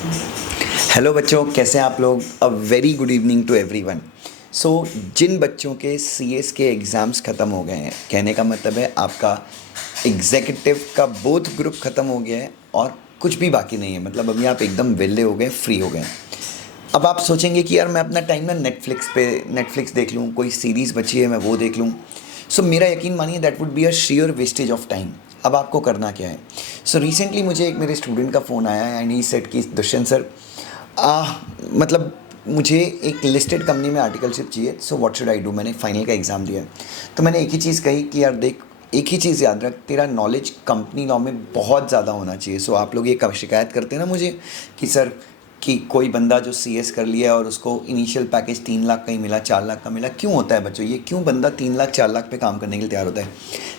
Hello बच्चों, कैसे हैं आप लोग। A very good evening to everyone. So जिन बच्चों के सीएस के एग्ज़ाम्स ख़त्म हो गए हैं, कहने का मतलब है आपका एग्जीक्यूटिव का बोथ ग्रुप ख़त्म हो गया है और कुछ भी बाकी नहीं है। मतलब अभी आप एकदम वेले हो गए, फ्री हो गए। अब आप सोचेंगे कि यार मैं अपना टाइम ना नेटफ्लिक्स देख लूँ, कोई सीरीज़ बची है मैं वो देख लूँ। सो मेरा यकीन मानिए that would be a share wastage of time. अब आपको करना क्या है। सो रिसेंटली मुझे एक मेरे स्टूडेंट का फ़ोन आया एंड ही सेड कि दुष्यंत सर, मतलब मुझे एक लिस्टेड कंपनी में आर्टिकलशिप चाहिए, so what should I do. मैंने फाइनल का एग्ज़ाम दिया। तो मैंने एक ही चीज़ कही कि यार देख, एक ही चीज़ याद रख, तेरा नॉलेज कंपनी लॉ में बहुत ज़्यादा होना चाहिए। सो आप लोग ये कब शिकायत करते हैं ना मुझे कि सर कि कोई बंदा जो सीएस कर लिया और उसको इनिशियल पैकेज 3 लाख का ही मिला, 4 लाख का मिला, क्यों होता है बच्चों ये? क्यों बंदा 3 लाख 4 लाख पे काम करने के लिए तैयार होता है?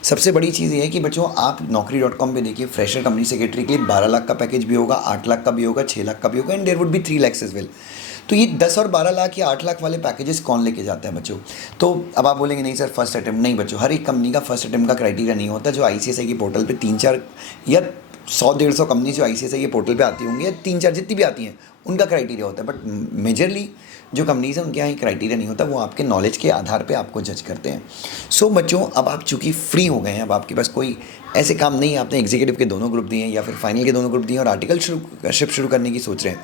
सबसे बड़ी चीज़ ये है कि बच्चों आप Naukri.com पे देखिए, फ्रेशर कंपनी सेक्रेटरी के लिए 12 लाख का पैकेज भी होगा, 8 लाख का भी होगा, 6 लाख का भी होगा, and there would be 3 lakhs as well. तो ये 10 और 12 लाख या 8 लाख वाले पैकेजेस कौन लेके जाता है बच्चों? तो अब आप बोलेंगे नहीं सर फर्स्ट अटेम्प्ट। नहीं बच्चों, हर एक कंपनी का फर्स्ट अटेम्प्ट का क्राइटेरिया नहीं होता। जो आईसीएसआई की पोर्टल पे 3-4 या 100-150 कंपनी जो आईसीएसआई के पोर्टल पे आती होंगी, या 3-4 जितनी भी आती हैं, उनका क्राइटेरिया होता है। बट मेजरली जो कंपनीज हैं उनके यहाँ क्राइटेरिया नहीं होता, वो आपके नॉलेज के आधार पे आपको जज करते हैं। सो बच्चों, अब आप चूँकि फ्री हो गए हैं, अब आपके पास कोई ऐसे काम नहीं है, आपने एग्जीक्यूटिव के दोनों ग्रुप दिए हैं या फिर फाइनल के दोनों ग्रुप दिए हैं और आर्टिकलशिप शुरू करने की सोच रहे हैं,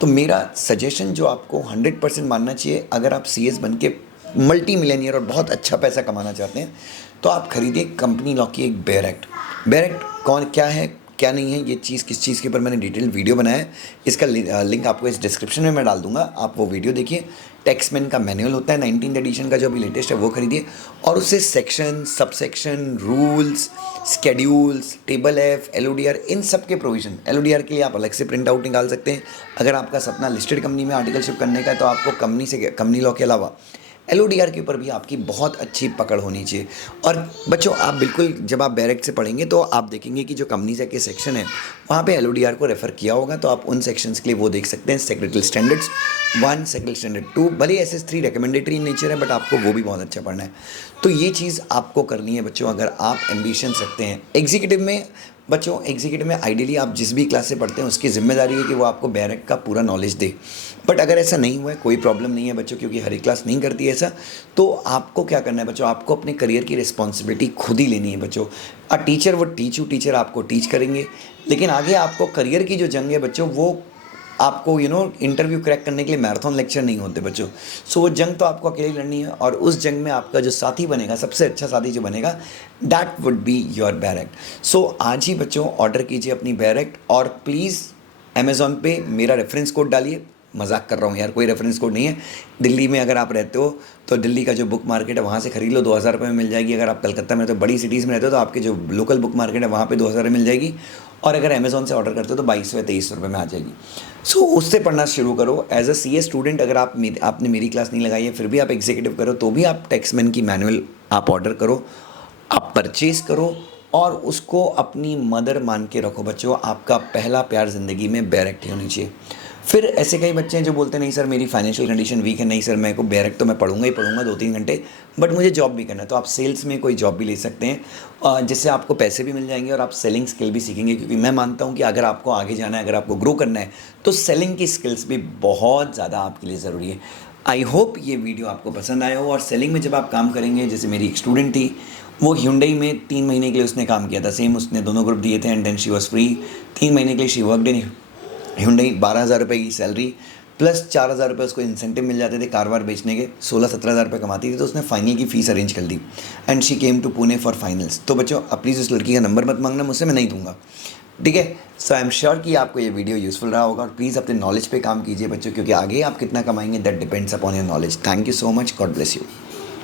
तो मेरा सजेशन जो आपको 100% मानना चाहिए, अगर आप सीएस बन के मल्टी मिलेनियर और बहुत अच्छा पैसा कमाना चाहते हैं, तो आप खरीदिए कंपनी लॉ की एक बेयर एक्ट। बेयर एक्ट कौन क्या है क्या नहीं है, ये चीज़ किस चीज़ के ऊपर मैंने डिटेल वीडियो बनाया है, इसका लिंक आपको इस डिस्क्रिप्शन में मैं डाल दूंगा, आप वो वीडियो देखिए। टैक्समैन का मैनुअल होता है 19th एडिशन का, जो अभी लेटेस्ट है वो खरीदिए, और उससे section, subsection, rules, schedules, table F, LODR, इन सब के प्रोविज़न। एलओडीआर के लिए आप अलग से प्रिंट आउट निकाल सकते हैं। अगर आपका सपना लिस्टेड कंपनी में आर्टिकलशिप करने का है, तो आपको कंपनी लॉ के अलावा एलओडीआर के ऊपर भी आपकी बहुत अच्छी पकड़ होनी चाहिए। और बच्चों, आप बिल्कुल जब आप डायरेक्ट से पढ़ेंगे तो आप देखेंगे कि जो कंपनीज के सेक्शन है वहाँ पे एलओडीआर को रेफ़र किया होगा, तो आप उन सेक्शंस के लिए वो देख सकते हैं। सेक्रेटरी स्टैंडर्ड्स 1, सेक्रेटरी स्टैंडर्ड 2, भले SS3 रिकमेंडेटरी इन नेचर है, बट आपको वो भी बहुत अच्छा पढ़ना है। तो ये चीज़ आपको करनी है बच्चों, अगर आप एम्बिशंस रखते हैं एग्जीक्यूटिव में। बच्चों, एग्जीक्यूटिव में आइडियली आप जिस भी क्लास से पढ़ते हैं उसकी जिम्मेदारी है कि वो आपको बैरक का पूरा नॉलेज दे। बट अगर ऐसा नहीं हुआ है, कोई प्रॉब्लम नहीं है बच्चों, क्योंकि हर एक क्लास नहीं करती है ऐसा। तो आपको क्या करना है बच्चों, आपको अपने करियर की रिस्पॉन्सिबिलिटी खुद ही लेनी है बच्चों। अ टीचर वो टीच यू, टीचर आपको टीच करेंगे, लेकिन आगे आपको करियर की जो जंग है बच्चों, वो आपको इंटरव्यू क्रैक करने के लिए मैराथन लेक्चर नहीं होते बच्चों। सो वो जंग तो आपको अकेले लड़नी है, और उस जंग में आपका जो साथी बनेगा, सबसे अच्छा साथी जो बनेगा, दैट वुड बी योर बैरेक्ट। सो आज ही बच्चों ऑर्डर कीजिए अपनी बैरेक्ट, और प्लीज़ अमेज़ॉन पे मेरा रेफरेंस कोड डालिए। मजाक कर रहा हूँ यार, कोई रेफरेंस कोड नहीं है। दिल्ली में अगर आप रहते हो तो दिल्ली का जो बुक मार्केट है वहाँ से खरीद लो, 2000 रुपये में मिल जाएगी। अगर आप कलकत्ता में, तो बड़ी सिटीज़ में रहते हो, तो आपके जो लोकल बुक मार्केट है वहाँ पे 2000 में मिल जाएगी। और अगर अमेज़ॉन से ऑर्डर करते हो तो 2200 या 2300 रुपये में आ जाएगी। सो उससे पढ़ना शुरू करो। एज अ CS स्टूडेंट, अगर आपने मेरी क्लास नहीं लगाई है, फिर भी आप एग्जीक्यूटिव करो, तो भी आप टैक्समैन की मैनुअल आप ऑर्डर करो, आप परचेज़ करो, और उसको अपनी मदर मान के रखो बच्चों। आपका पहला प्यार ज़िंदगी में बैरक होनी चाहिए। फिर ऐसे कई बच्चे हैं जो बोलते हैं नहीं सर मेरी फाइनेंशियल कंडीशन वीक है, नहीं सर मेरे को बैरक तो मैं पढ़ूंगा ही पढ़ूंगा 2-3 घंटे, बट मुझे जॉब भी करना है। तो आप सेल्स में कोई जॉब भी ले सकते हैं, जिससे आपको पैसे भी मिल जाएंगे और आप सेलिंग स्किल भी सीखेंगे। क्योंकि मैं मानता हूँ कि अगर आपको आगे जाना है, अगर आपको ग्रो करना है, तो सेलिंग की स्किल्स भी बहुत ज़्यादा आपके लिए ज़रूरी है। आई होप ये वीडियो आपको पसंद आया हो। और सेलिंग में जब आप काम करेंगे, जैसे मेरी एक स्टूडेंट थी, वो Hyundai में 3 महीने के लिए उसने काम किया था, सेम उसने दोनों ग्रुप दिए थे, and then she was free. 3 महीने के लिए शी वर्कड इन Hyundai। 12,000 रुपये की सैलरी प्लस 4,000 रुपये उसको इंसेंटिव मिल जाते थे कार वार बेचने के। 16-17 हज़ार रुपये कमाती थी, तो उसने फाइनल की फ़ीस अरेंज कर दी, and she came to Pune for finals. तो बच्चों, अब प्लीज़ उस लड़की का नंबर मत मांगना मुझसे, मैं नहीं दूंगा, ठीक है। सो आई एम श्योर कि आपको ये वीडियो यूज़फुल रहा होगा। और प्लीज़ अपने नॉलेज पे काम कीजिए बच्चों, क्योंकि आगे आप कितना कमाएंगे that depends upon your knowledge. Thank you so much, God bless you.